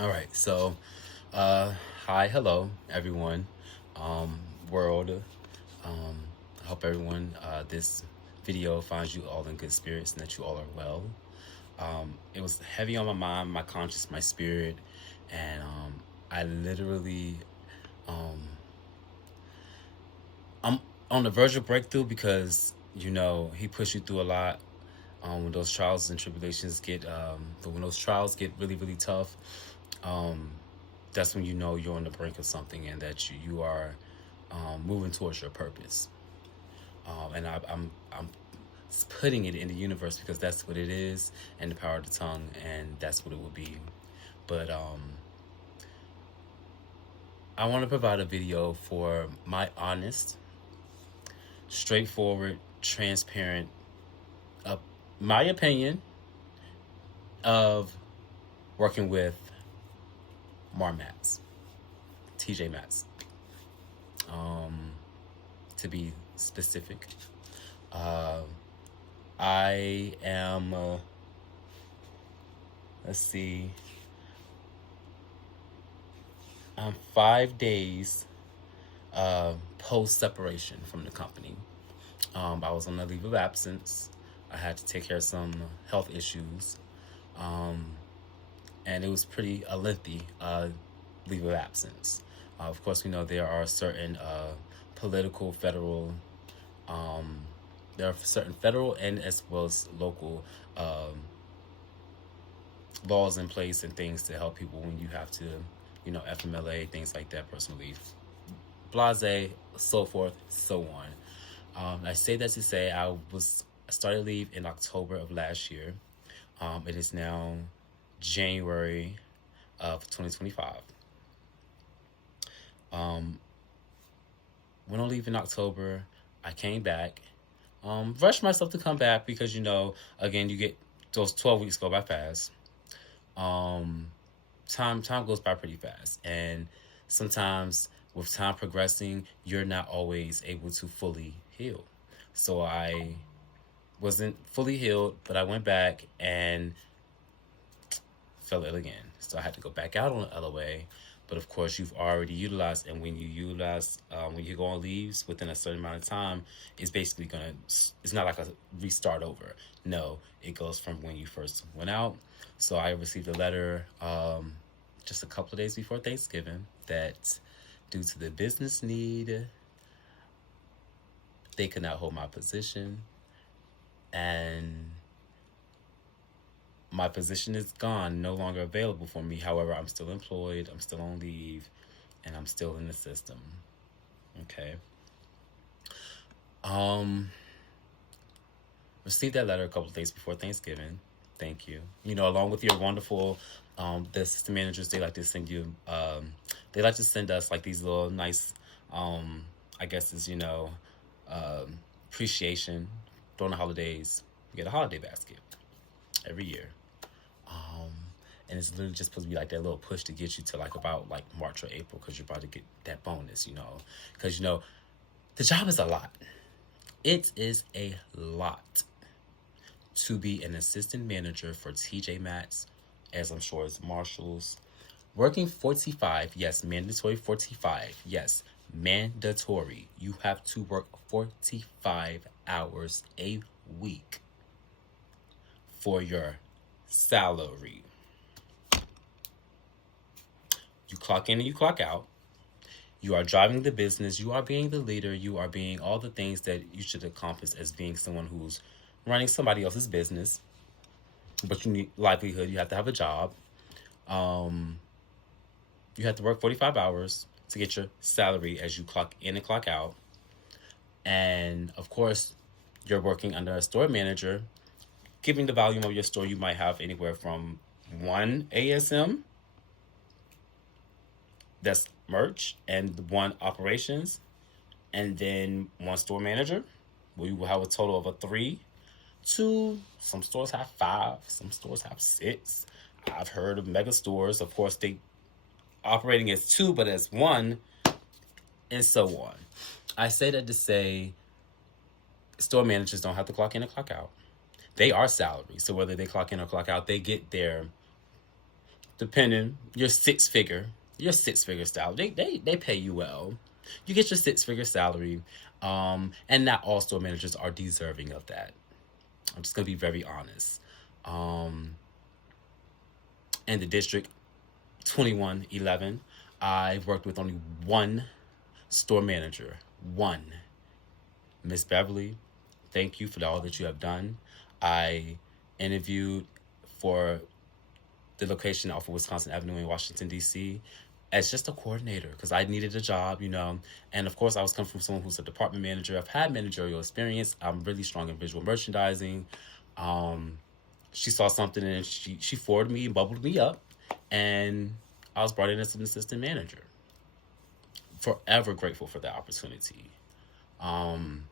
All right, so hi, hello, everyone, world. Um, I hope everyone, this video finds you all in good spirits and that you all are well. It was heavy on my mind, my conscience, my spirit, and I literally, um, I'm on the verge of breakthrough because he pushed you through a lot. When those trials and tribulations but when those trials get really, really tough, um, that's when you know you're on the brink of something and that you are moving towards your purpose. And I'm putting it in the universe because that's what it is, and the power of the tongue, and that's what it will be. But I want to provide a video for my honest, straightforward, transparent, uh, my opinion of working with Maxx, TJ Maxx, to be specific. Uh, I am, let's see, I'm 5 days post separation from the company. I was on a leave of absence. I had to take care of some health issues. Um, and it was pretty a lengthy leave of absence. Of course, we know there are certain political, federal, um, there are certain federal and as well as local laws in place and things to help people when you have to, FMLA, things like that, personal leave, blase, so forth, so on. I say that to say I started leave in October of last year. It is now January of 2025. Went on leave in October. I came back. Rushed myself to come back because again, you get those 12 weeks go by fast. Um, time goes by pretty fast, and sometimes with time progressing, you're not always able to fully heal. So I wasn't fully healed, but I went back and fell ill again. So I had to go back out on the LOA. But of course, you've already utilized, and when you go on leaves within a certain amount of time, it's basically it's not like a restart over. No, it goes from when you first went out. So I received a letter just a couple of days before Thanksgiving that due to the business need, they could not hold my position. And my position is gone, no longer available for me. However, I'm still employed, I'm still on leave, and I'm still in the system. Okay. Um, Received that letter a couple of days before Thanksgiving. Thank you. Along with your wonderful, the assistant managers, they like to send us like these little nice, um, I guess is appreciation during the holidays. We get a holiday basket every year. Um, and it's literally just supposed to be like that little push to get you to like about like March or April because you're about to get that bonus, because the job is a lot. It is a lot to be an assistant manager for TJ Maxx, as I'm sure as Marshalls, working 45, yes, mandatory 45, yes, mandatory. You have to work 45 hours a week for your salary. You clock in and you clock out. You are driving the business. You are being the leader. You are being all the things that you should accomplish as being someone who's running somebody else's business. But you need livelihood. You have to have a job. Um, you have to work 45 hours to get your salary as you clock in and clock out. And of course, you're working under a store manager. Given the volume of your store, you might have anywhere from one ASM, that's merch, and one operations, and then one store manager. We will have a total of a three. Two, some stores have five, some stores have six. I've heard of mega stores, of course, they operating as two, but as one, and so on. I say that to say store managers don't have to clock in and clock out. They are salary, so whether they clock in or clock out, they get their depending, your six figure salary. They pay you well. You get your six figure salary. And not all store managers are deserving of that. I'm just gonna be very honest. Um, in the district 2111, I worked with only one store manager. One. Miss Beverly, thank you for all that you have done. I interviewed for the location off of Wisconsin Avenue in Washington, D.C. as just a coordinator because I needed a job, you know. And of course, I was coming from someone who's a department manager. I've had managerial experience. I'm really strong in visual merchandising. Um, she saw something and she forwarded me and bubbled me up. And I was brought in as an assistant manager. Forever grateful for that opportunity. Um,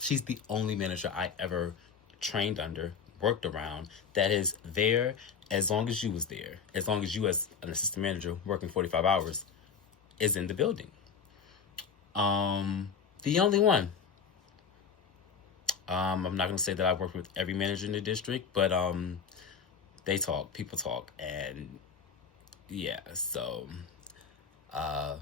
she's the only manager I ever trained under, worked around, that is there as long as you was there. As long as you as an assistant manager working 45 hours is in the building. The only one. I'm not gonna say that I've worked with every manager in the district, but they talk, people talk, and yeah, so uh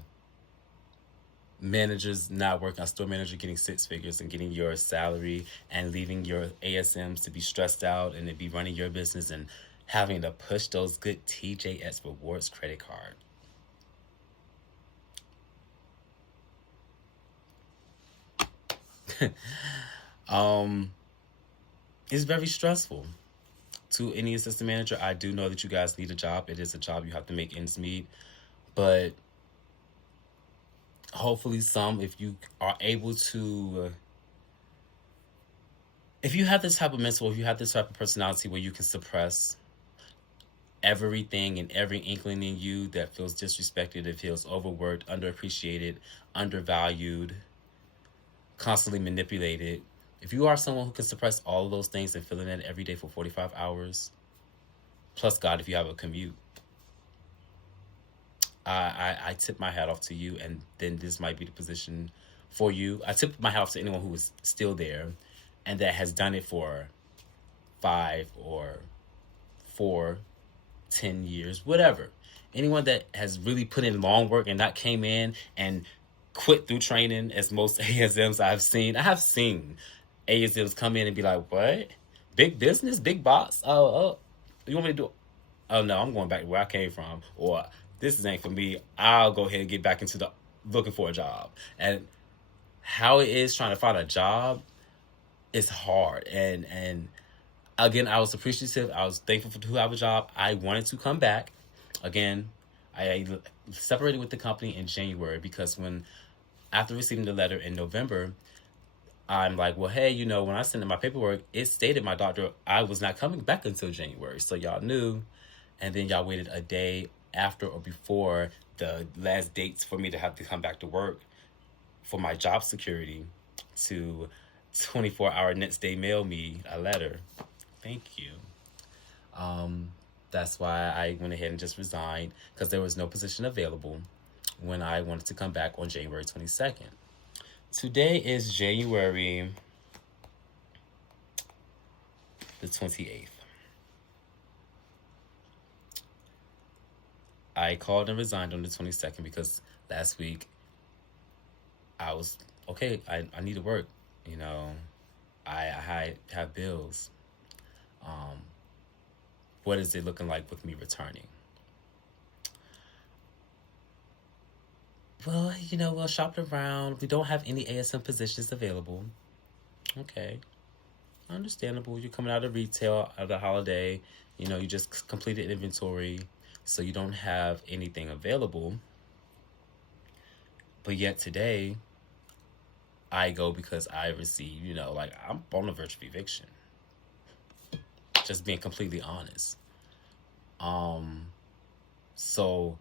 managers not working, a store manager getting six figures and getting your salary and leaving your ASMs to be stressed out and to be running your business and having to push those good TJX rewards credit card. um, it's very stressful. To any assistant manager, I do know that you guys need a job. It is a job, you have to make ends meet. But hopefully some, if you are able to if you have this type of mental, if you have this type of personality where you can suppress everything and every inkling in you that feels disrespected, that feels overworked, underappreciated, undervalued, constantly manipulated, if you are someone who can suppress all of those things and feeling that every day for 45 hours, plus God, if you have a commute, I tip my hat off to you, and then this might be the position for you. I tip my hat off to anyone who is still there and that has done it for 5 or 4, 10 years, whatever. Anyone that has really put in long work and not came in and quit through training, as most ASMs I've seen. I have seen ASMs come in and be like, what? Big business? Big box? Oh, you want me to do? Oh, no, I'm going back to where I came from. Or this ain't for me. I'll go ahead and get back into the looking for a job. And how it is trying to find a job is hard. And again, I was appreciative. I was thankful to have a job. I wanted to come back. Again, I separated with the company in January because after receiving the letter in November, I'm like, well, hey, when I sent in my paperwork, it stated my doctor I was not coming back until January. So y'all knew. And then y'all waited a day after or before the last dates for me to have to come back to work for my job security to 24-hour next day mail me a letter. Thank you. That's why I went ahead and just resigned because there was no position available when I wanted to come back on January 22nd. Today is January the 28th. I called and resigned on the 22nd because last week I was, okay, I need to work. I have bills. What is it looking like with me returning? Well, we shopped around. We don't have any ASM positions available. Okay. Understandable. You're coming out of retail, out of the holiday. You just completed inventory, so you don't have anything available. But yet today, I go because I receive, I'm on the verge of eviction. Just being completely honest. So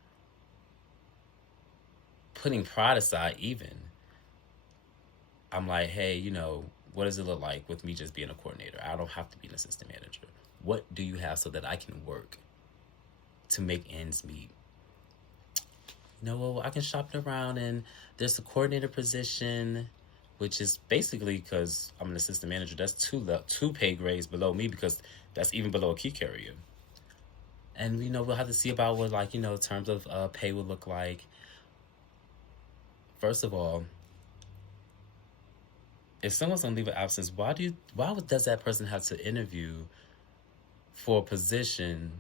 putting pride aside even, I'm like, hey, what does it look like with me just being a coordinator? I don't have to be an assistant manager. What do you have so that I can work to make ends meet? Well, I can shop it around and there's a coordinator position, which is basically, because I'm an assistant manager, that's two pay grades below me because that's even below a key carrier. And we'll have to see about what, like, terms of pay would look like. First of all, if someone's on leave of absence, does that person have to interview for a position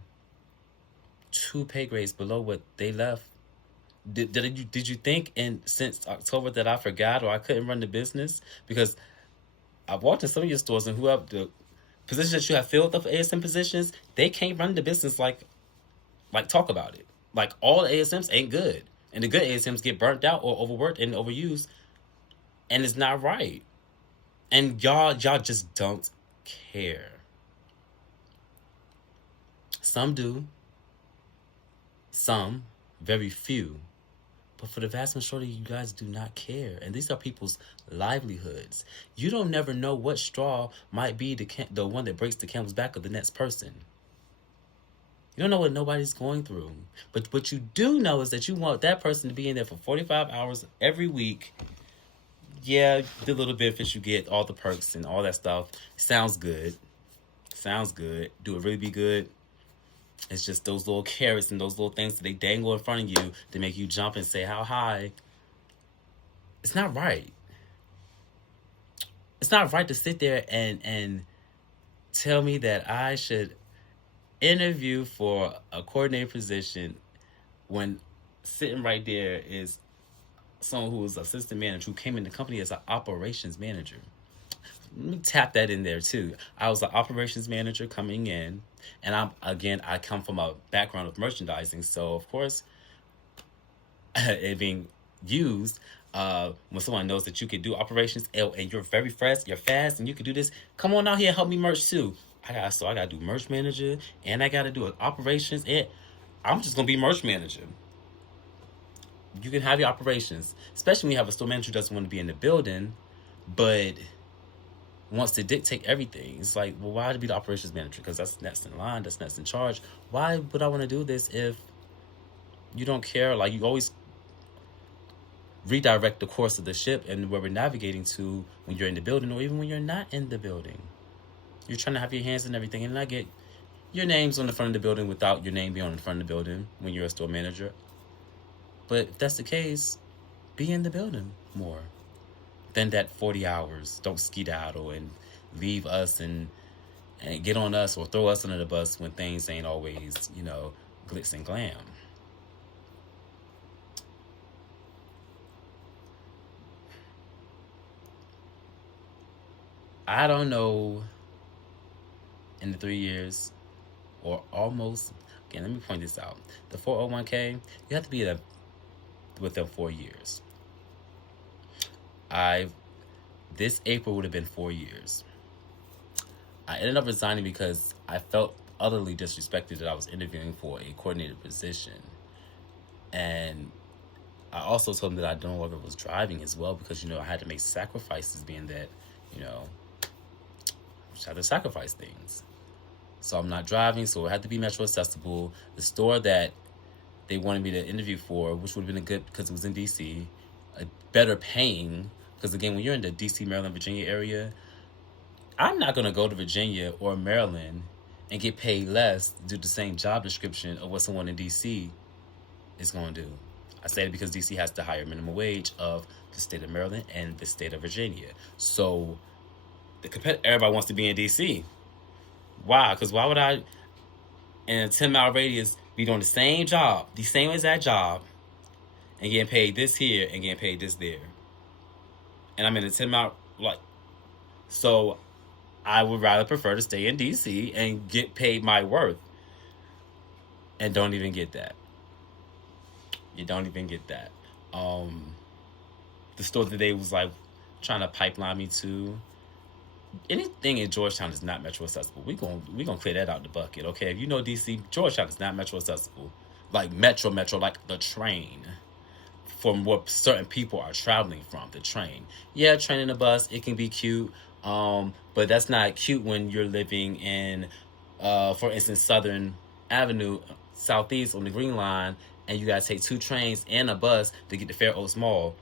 2 pay grades below what they left? Did you think in since October that I forgot or I couldn't run the business? Because I've walked in some of your stores, and whoever the positions that you have filled up ASM positions, they can't run the business like talk about it. Like, all ASMs ain't good, and the good ASMs get burnt out or overworked and overused, and it's not right. And y'all just don't care. Some do, some, very few. But for the vast majority, you guys do not care. And these are people's livelihoods. You don't never know what straw might be the one that breaks the camel's back of the next person. You don't know what nobody's going through. But what you do know is that you want that person to be in there for 45 hours every week. Yeah, the little benefits you get, all the perks and all that stuff. Sounds good. Sounds good. Do it really be good? It's just those little carrots and those little things that they dangle in front of you to make you jump and say how high. It's not right. It's not right to sit there and tell me that I should interview for a coordinator position when sitting right there is someone who was assistant manager who came in the company as an operations manager. Let me tap that in there too. I was an operations manager coming in, and I come from a background of merchandising, so of course, it being used, when someone knows that you can do operations, and you're very fast, and you can do this. Come on out here and help me merch too. I gotta do merch manager, and I gotta do operations, and I'm just gonna be merch manager. You can have your operations, especially when you have a store manager who doesn't want to be in the building, but wants to dictate everything. It's like, well, why to be the operations manager? Because that's next in line, that's next in charge. Why would I want to do this if you don't care? Like, you always redirect the course of the ship and where we're navigating to when you're in the building, or even when you're not in the building. You're trying to have your hands in everything, and I get your name's on the front of the building without your name being on the front of the building when you're a store manager. But if that's the case, be in the building more than that 40 hours. Don't skedaddle and leave us and get on us or throw us under the bus when things ain't always, glitz and glam. I don't know, in the 3 years or almost, again, let me point this out. The 401k, you have to be within 4 years. This April would have been 4 years. I ended up resigning because I felt utterly disrespected that I was interviewing for a coordinated position. And I also told them that I no longer was driving as well because, I had to make sacrifices, being that, I just had to sacrifice things. So I'm not driving, so it had to be metro accessible. The store that they wanted me to interview for, which would have been a good, because it was in D.C., a better paying, because again, when you're in the D.C., Maryland, Virginia area, I'm not going to go to Virginia or Maryland and get paid less to do the same job description of what someone in D.C. is going to do. I say it because D.C. has the higher minimum wage of the state of Maryland and the state of Virginia. So everybody wants to be in D.C. Why? Because why would I, in a 10-mile radius, be doing the same job, the same exact job, and getting paid this here and getting paid this there? And I'm in a 10-mile, so I would rather prefer to stay in D.C. and get paid my worth. And don't even get that. You don't even get that. The store that they was trying to pipeline me to, anything in Georgetown is not metro accessible. We gonna clear that out the bucket, okay? If you know DC, Georgetown is not metro accessible. Like metro, like the train. From where certain people are traveling from, the train. Yeah, train and a bus, it can be cute. But that's not cute when you're living in, for instance, Southern Avenue, Southeast on the Green Line, and you gotta take 2 trains and a bus to get to Fair Oaks Mall.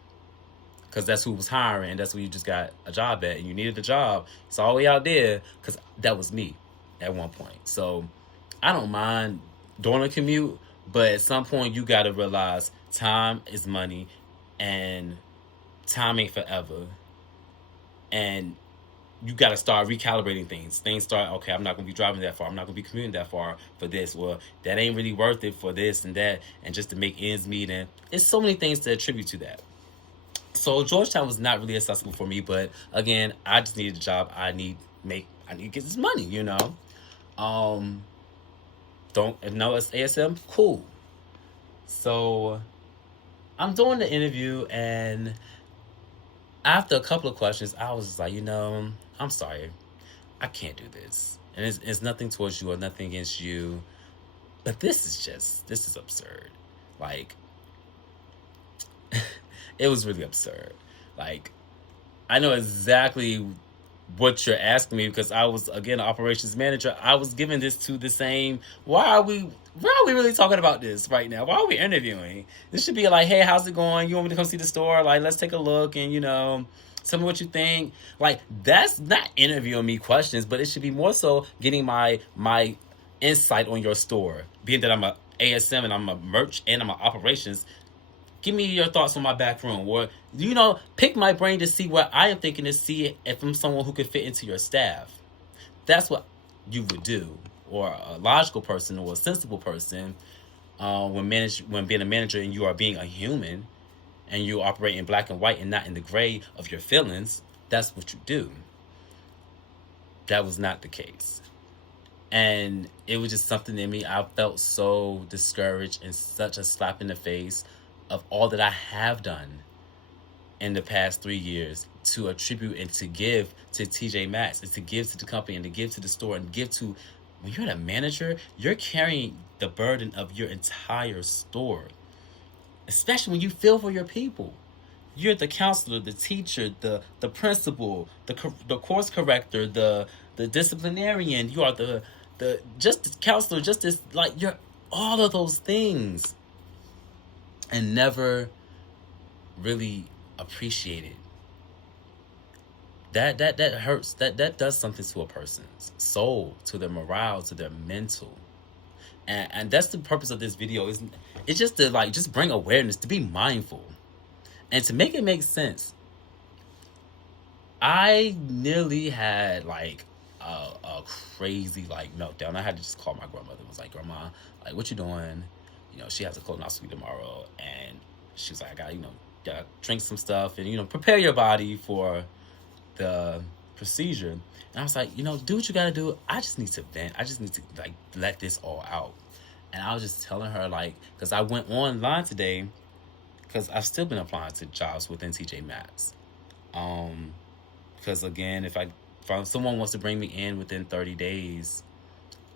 Because that's who was hiring, and that's where you just got a job at, and you needed a job. It's all the way out there, because that was me at one point. So I don't mind during a commute. But at some point, you got to realize time is money, and time ain't forever. And you got to start recalibrating things. Things start, okay, I'm not going to be driving that far. I'm not going to be commuting that far for this. Well, that ain't really worth it for this and that, and just to make ends meet. And it's so many things to attribute to that. So Georgetown was not really accessible for me, but again, I just needed a job. I need to get this money, you know. Um, don't know it's ASM, cool. So I'm doing the interview, and after a couple of questions, I was like, I'm sorry, I can't do this, and it's nothing towards you or nothing against you, but this is absurd. Like, it was really absurd. Like, I know exactly what you're asking me because I was again an operations manager. I was given this to the same. Why are we really talking about this right now? Why are we interviewing? This should be like, hey, how's it going? You want me to come see the store? Like, let's take a look and tell me what you think. Like, that's not interviewing me questions, but it should be more so getting my insight on your store. Being that I'm a ASM and I'm a merch and I'm an operations, give me your thoughts on my back room, or pick my brain to see what I am thinking, to see if I'm someone who could fit into your staff. That's what you would do, or a logical person or a sensible person, when being a manager and you are being a human and you operate in black and white and not in the gray of your feelings. That's what you do. That was not the case. And it was just something in me. I felt so discouraged and such a slap in the face of all that I have done in the past 3 years to attribute and to give to TJ Maxx, and to give to the company, and to give to the store, and give to, when you're a manager, you're carrying the burden of your entire store, especially when you feel for your people. You're the counselor, the teacher, the principal, the course corrector, the disciplinarian. You are the just this counselor, just this, like, you're all of those things, and never really appreciated. That hurts. That does something to a person's soul, to their morale, to their mental. And that's the purpose of this video. It's just to, like, just bring awareness, to be mindful, and to make it make sense. I nearly had like a crazy like meltdown. I had to just call my grandmother. I was like, Grandma, like, what you doing? She has a colonoscopy tomorrow, and she's like, I got gotta drink some stuff and prepare your body for the procedure. And I was like, do what you gotta do. I just need to vent. I just need to, like, let this all out. And I was just telling her, like, because I went online today, because I've still been applying to jobs within TJ Maxx. Because again, if someone wants to bring me in within 30 days,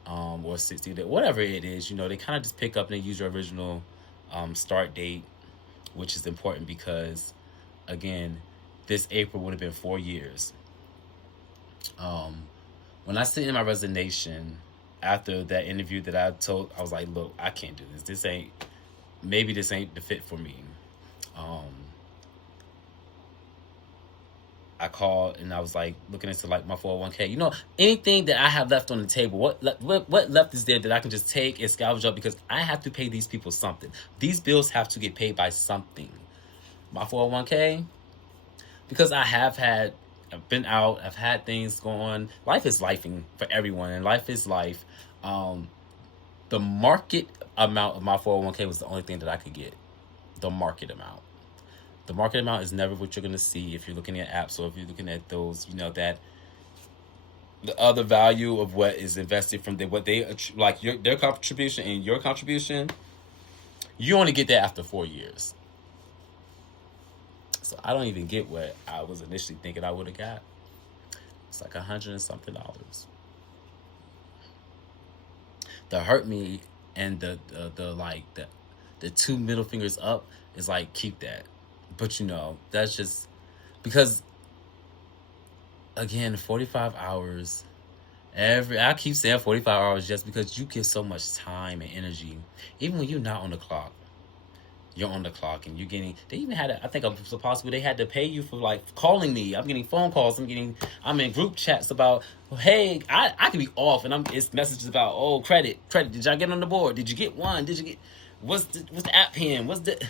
or 60 days, whatever it is, they kind of just pick up and they use your original start date, which is important because, again, this April would have been 4 years. When I sent in my resignation after that interview that I was like, look, I can't do this. Maybe this ain't the fit for me. I called and I was like looking into like my 401k, anything that I have left on the table. What left is there that I can just take and salvage up, because I have to pay these people something. These bills have to get paid by something. My 401k, because I've been out, I've had things going. Life is lifing for everyone, and life is life. The market amount of my 401k was the only thing that I could get. The market amount. The market amount is never what you're going to see if you're looking at apps, or if you're looking at those, that the other value of what is invested from what they, like, their contribution and your contribution, you only get that after 4 years. So I don't even get what I was initially thinking I would have got. It's like $100 and something. The hurt me, and the two middle fingers up is like, keep that. But that's just because, again, 45 hours I keep saying 45 hours just because you give so much time and energy, even when you're not on the clock. you're on the clock and you're getting. They even had, I think, a possible they had to pay you for like calling me. I'm getting phone calls. I'm in group chats about, hey, I could be off, and it's messages about, oh, credit. Did y'all get on the board? Did you get one? Did you get what's the app pin? What's the,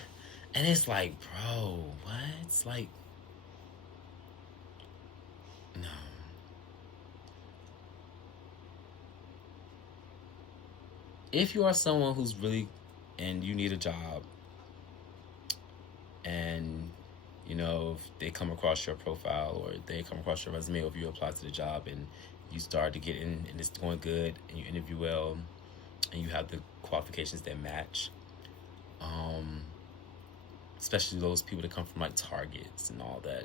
and it's like, bro, what? It's like, no. If you are someone who's really, and you need a job, and if they come across your profile or they come across your resume, or if you apply to the job and you start to get in and it's going good and you interview well and you have the qualifications that match, especially those people that come from like Targets and all that,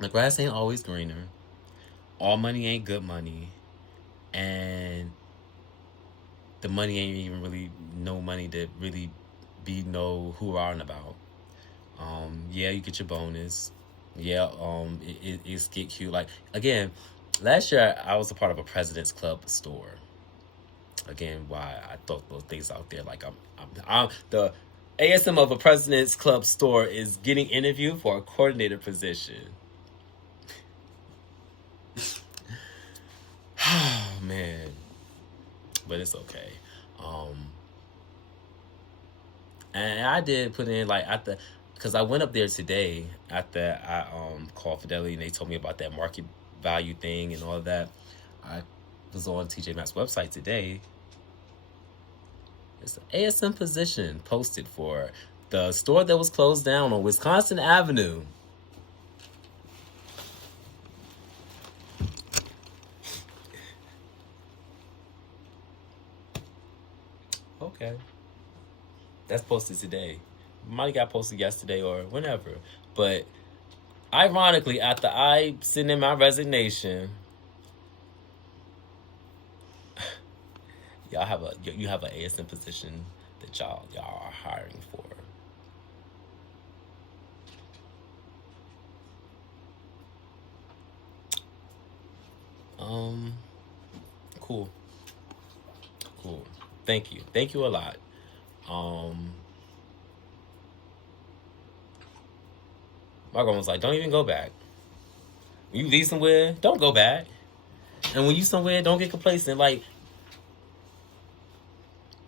the grass ain't always greener. All money ain't good money, and the money ain't even really no money to really be no hoorah about. Yeah, you get your bonus. Yeah, it's get cute. Like, again, last year I was a part of a President's Club store. Again, why I thought those things out there. Like, I'm the ASM of a President's Club store is getting interviewed for a coordinator position. Oh man, but it's okay. And I did put in like at the, because I went up there today after I called Fidelity and they told me about that market value thing and all of that. I was on TJ Maxx website today. It's an ASM position posted for the store that was closed down on Wisconsin Avenue. Okay. That's posted today. Might have got posted yesterday or whenever. But ironically, after I sent in my resignation, you have an ASM position that y'all are hiring for. Cool. Thank you a lot. My grandma was like, don't even go back. When you leave somewhere, don't go back. And when you somewhere, don't get complacent. Like,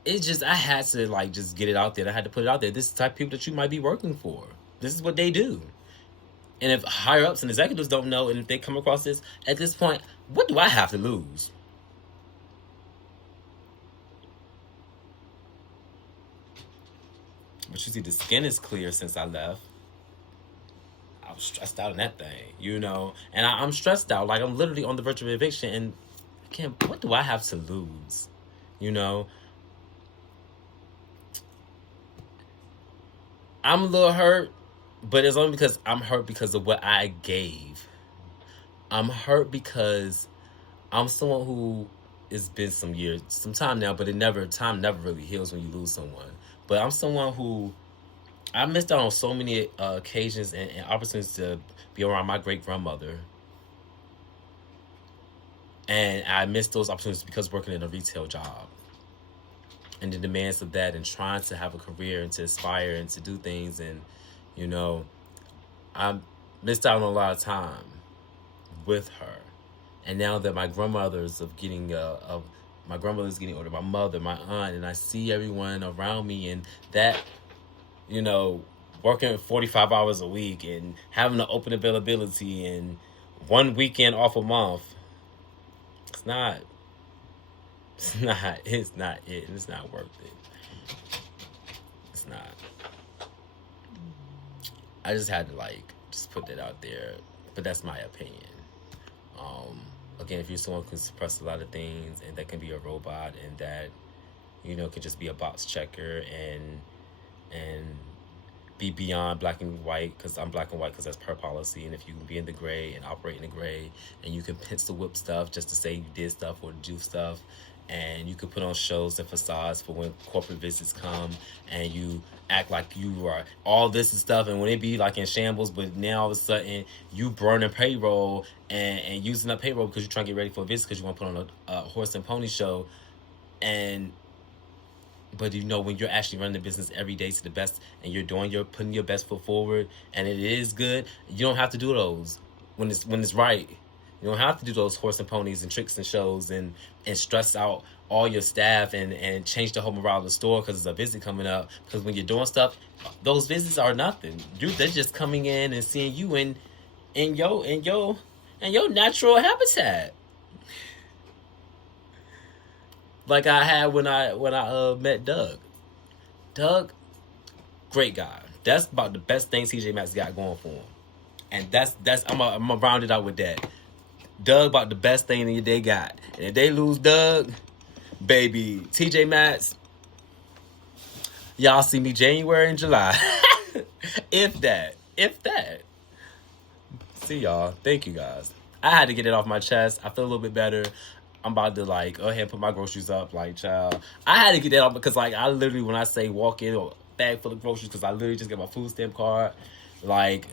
it's just, I had to like just get it out there. I had to put it out there. This is the type of people that you might be working for. This is what they do. And if higher ups and executives don't know, and if they come across this, at this point, what do I have to lose? But you see, the skin is clear since I left. I was stressed out in that thing, And I'm stressed out. Like, I'm literally on the verge of eviction. And again, what do I have to lose? I'm a little hurt, but it's only because I'm hurt because of what I gave. I'm hurt because I'm someone who, it's been some time now, but time never really heals when you lose someone. But I'm someone who, I missed out on so many occasions and opportunities to be around my great grandmother. And I missed those opportunities because working in a retail job. And the demands of that and trying to have a career and to aspire and to do things. And, I missed out on a lot of time with her. And now that my grandmother's my grandmother's getting older, my mother, my aunt, and I see everyone around me, and that, working 45 hours a week and having the open availability and one weekend off a month, it's not it. It's not worth it. It's not. I just had to just put that out there, but that's my opinion. Again, if you're someone who can suppress a lot of things and that can be a robot and that, can just be a box checker and be beyond black and white, because I'm black and white because that's per policy, and if you can be in the gray and operate in the gray and you can pencil whip stuff just to say you did stuff or do stuff, and you can put on shows and facades for when corporate visits come and you act like you are all this and stuff, and when it be like in shambles, but now all of a sudden you burning payroll and using up payroll because you're trying to get ready for a visit because you want to put on a horse and pony show, and But you know, when you're actually running the business every day to the best, and you're putting your best foot forward, and it is good, you don't have to do those when it's right. You don't have to do those horse and ponies and tricks and shows and stress out all your staff and change the whole morale of the store because there's a visit coming up. Because when you're doing stuff, those visits are nothing. They're just coming in and seeing you in your natural habitat. Like I had when I met Doug. Doug, great guy. That's about the best thing TJ Maxx got going for him. And that's I'm gonna round it out with that. Doug about the best thing that they got. And if they lose Doug, baby, TJ Maxx, y'all see me January and July. If that. If that. See y'all. Thank you guys. I had to get it off my chest. I feel a little bit better. I'm about to like go ahead and put my groceries up. Like, child, I had to get that off because like I literally, when I say walk in or bag full of groceries, because I literally just get my food stamp card. Like,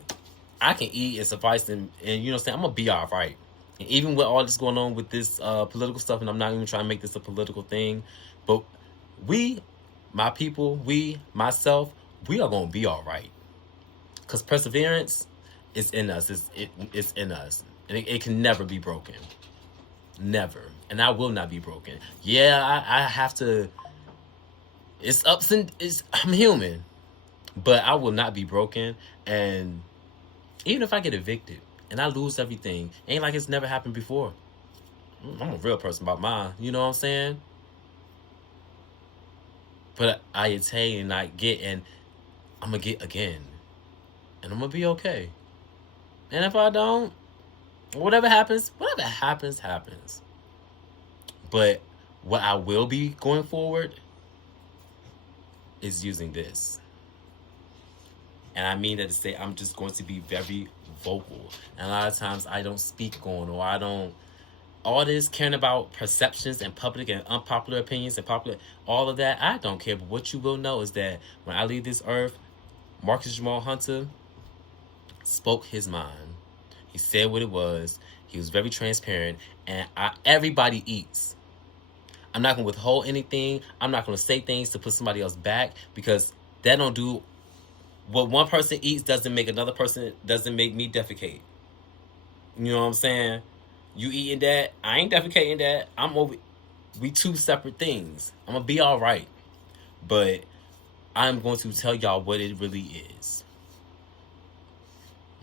I can eat and suffice, and you know what I'm saying, I'm gonna be all right. And even with all this going on with this political stuff, and I'm not even trying to make this a political thing, but my people, myself, we are gonna be all right. Because perseverance is in us. It's in us, and it can never be broken. Never. And I will not be broken. Yeah, I have to. It's ups and I'm human, but I will not be broken. And even if I get evicted and I lose everything, ain't like it's never happened before. I'm a real person about mine. You know what I'm saying? But I attain and I get, and I'm gonna get again, and I'm gonna be okay. And if I don't, whatever happens, happens. But what I will be going forward is using this. And I mean that to say I'm just going to be very vocal. And a lot of times I don't speak on, or I don't, all this caring about perceptions and public and unpopular opinions and popular, all of that, I don't care. But what you will know is that when I leave this earth, Marcus Jamal Hunter spoke his mind. He said what it was. He was very transparent. And everybody eats. I'm not going to withhold anything. I'm not going to say things to put somebody else back, because that don't do what one person eats doesn't make another person, doesn't make me defecate. You know what I'm saying? You eating that, I ain't defecating that. We two separate things. I'm going to be all right. But I'm going to tell y'all what it really is.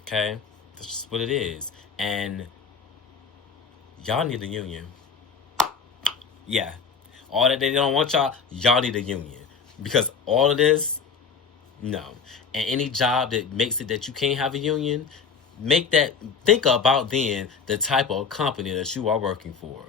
Okay? That's just what it is. And y'all need a union. Yeah. All that they don't want y'all need a union. Because all of this, no. And any job that makes it that you can't have a union, think about then the type of company that you are working for.